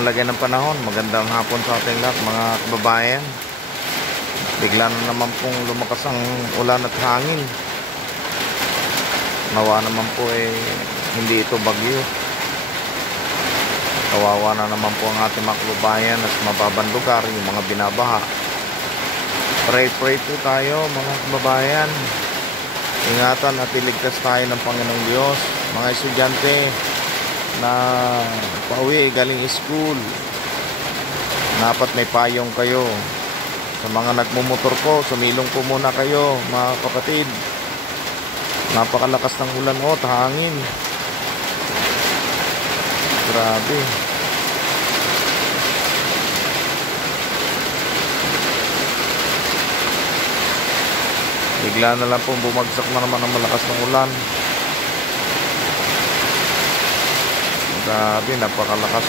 man lagay ng panahon. Magandang hapon sa ating lahat mga kababayan. Bigla na naman pong lumakas ang ulan at hangin. Nawa naman po hindi ito bagyo. Kawawa na naman po ang ating mga kababayan at mababang lugar, yung mga binabaha. Pray po tayo mga kababayan. Ingatan at iligtas tayo ng Panginoong Diyos. Mga estudyante na pauwi galing school, dapat may payong kayo. Sa mga nagmumotor po, sumilong po muna kayo mga kapatid. Napakalakas ng ulan at hangin. Grabe. Bigla na lang po bumagsak na naman ang malakas ng ulan. Grabe, napakalakas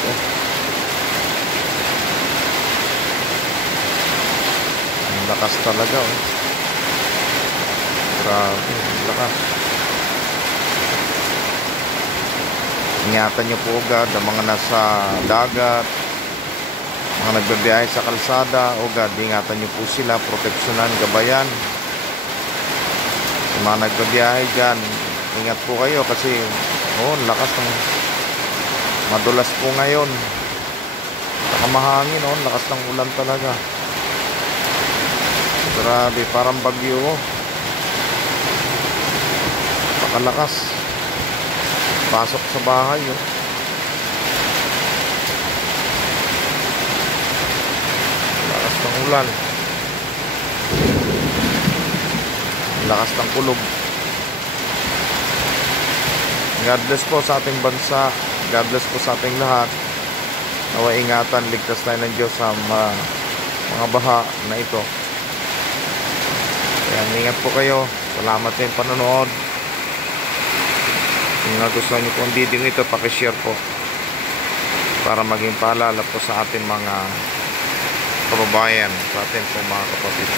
Ang lakas talaga Grabe, lakas. Ingatan nyo po agad ang mga nasa dagat, mga nagbabiyahe sa kalsada. Agad, ingatan nyo po sila, proteksyonan, gabayan. Sa mga nagbabiyahe dyan, ingat po kayo kasi lakas ng madulas po ngayon. Saka mahangin, lakas ng ulan talaga. Grabe, parang bagyo. Pakalakas. Pasok sa bahay. Lakas ng ulan. Lakas ng kulog. God bless po sa ating bansa. God bless po sa ating lahat. Nawa ingatan, ligtas tayo ng Diyos sa mga baha na ito. Kaya ingat po kayo. Salamat sa inyong panonood. Kung nagustuhan niyo po ang video ito, pakishare po para maging paalala po sa ating mga kababayan, sa ating po mga kapatid.